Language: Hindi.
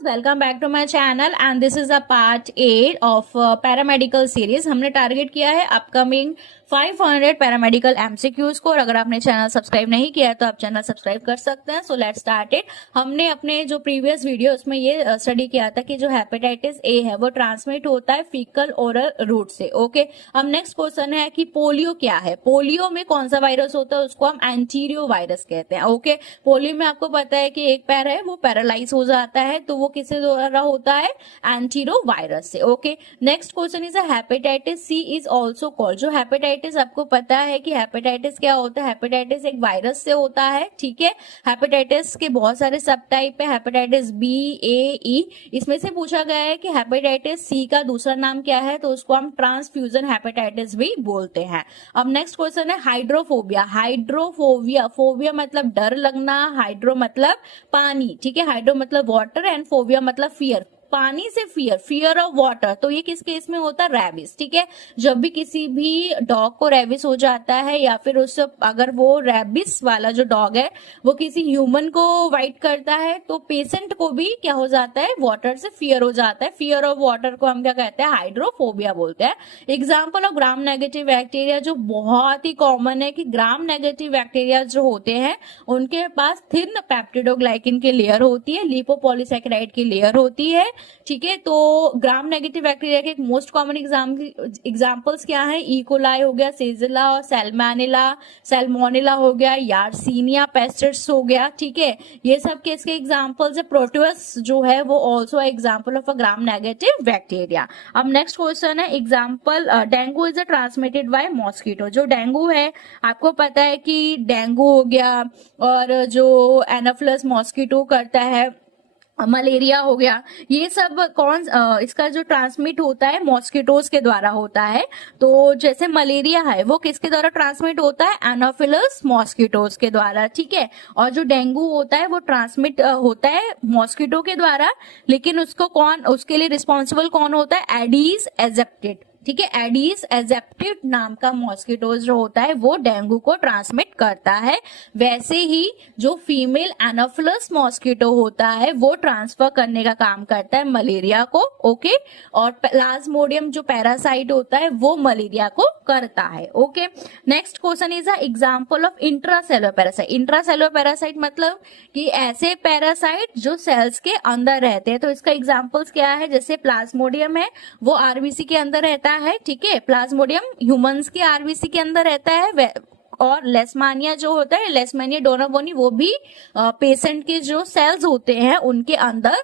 Welcome back to my channel and this is a part 8 of paramedical series. हमने टारगेट किया है अपकमिंग 500 पैरामेडिकल एमसीक्यूज को, और अगर आपने चैनल सब्सक्राइब नहीं किया है तो आप चैनल सब्सक्राइब कर सकते हैं। So let's start it. हमने अपने जो प्रीवियस वीडियो उसमें ये स्टडी किया था कि जो हेपेटाइटिस ए है वो ट्रांसमिट होता है फीकल ओरल रूट से। ओके, अब नेक्स्ट क्वेश्चन है कि पोलियो क्या है। पोलियो में कौन सा वायरस होता है, उसको हम एंटीरियो वायरस कहते हैं। ओके, पोलियो में आपको पता है कि एक पैर है वो पैरालाइज हो जाता है, तो वो किससे द्वारा होता है, एंटीरो वायरस से। Okay, next question is hepatitis C is also called. जो हेपेटाइटिस आपको पता है कि हेपेटाइटिस क्या होता है, हेपेटाइटिस एक वायरस से होता है। ठीक है, हेपेटाइटिस के बहुत सारे सब टाइप है, हेपेटाइटिस बी, ए, ई। इसमें से पूछा गया है कि हेपेटाइटिस सी का दूसरा नाम क्या है, तो उसको हम ट्रांसफ्यूजन हेपेटाइटिस भी बोलते हैं। अब नेक्स्ट क्वेश्चन है हाइड्रोफोबिया। हाइड्रोफोबिया, फोबिया मतलब डर लगना, हाइड्रो मतलब पानी, ठीक है, हाइड्रो मतलब वाटर एंड फोबिया मतलब फियर, पानी से फियर, फियर ऑफ वाटर। तो ये किस केस में होता है, रैबिस। ठीक है, जब भी किसी भी डॉग को रैबिस हो जाता है या फिर उस अगर वो रैबिस वाला जो डॉग है वो किसी ह्यूमन को बाइट करता है तो पेशेंट को भी क्या हो जाता है, वाटर से फियर हो जाता है। फियर ऑफ वाटर को हम क्या कहते हैं, हाइड्रोफोबिया बोलते हैं। Example of gram negative bacteria, जो बहुत ही कॉमन है कि ग्राम नेगेटिव बैक्टीरिया जो होते हैं उनके पास थिन पेप्टिडोग्लाइकिन की लेयर होती है, लिपोपॉलीसैकेराइड की लेयर होती है। ठीक है, तो ग्राम नेगेटिव बैक्टीरिया के एक मोस्ट कॉमन एग्जाम्पल्स क्या है, इकोलाई हो गया, सेजिला और सैल्मोनेला हो गया, यार्सीनिया पेस्टिस हो गया। ठीक है, ये सब के इसके एग्जाम्पल्स है। प्रोटोस जो है वो also example of a gram negative bacteria. अब नेक्स्ट क्वेश्चन है example, dengue is transmitted by mosquito. जो डेंगू है आपको पता है कि डेंगू हो गया, और जो एनाफिलस मॉस्किटो करता है, मलेरिया हो गया, ये सब इसका जो ट्रांसमिट होता है मॉस्किटोज के द्वारा होता है। तो जैसे मलेरिया है वो किसके द्वारा ट्रांसमिट होता है, एनाफिलस मॉस्किटोज के द्वारा। ठीक है, और जो डेंगू होता है वो ट्रांसमिट होता है मॉस्किटो के द्वारा, लेकिन उसके लिए रिस्पॉन्सिबल कौन होता है, एडीज एजिप्टिड। ठीक है, एडीज एजिप्टिड नाम का मॉस्किटोज जो होता है वो डेंगू को ट्रांसमिट करता है। वैसे ही जो फीमेल एनाफिलस मॉस्किटो होता है वो ट्रांसफर करने का काम करता है मलेरिया को। ओके, और प्लाज्मोडियम जो पैरासाइट होता है वो मलेरिया को करता है। Okay, next question is a example of intracellular parasite. Intracellular parasite मतलब कि ऐसे पैरासाइट जो सेल्स के अंदर रहते हैं। तो इसका एग्जांपल्स क्या है, जैसे प्लाज्मोडियम है वो आरबीसी के अंदर रहता है। ठीक है, प्लाज्मोडियम ह्यूमंस के आरबीसी के अंदर रहता है, और लेशमानिया जो होता है, लेशमानिया डोनाबोनी, वो भी पेशेंट के जो सेल्स होते हैं उनके अंदर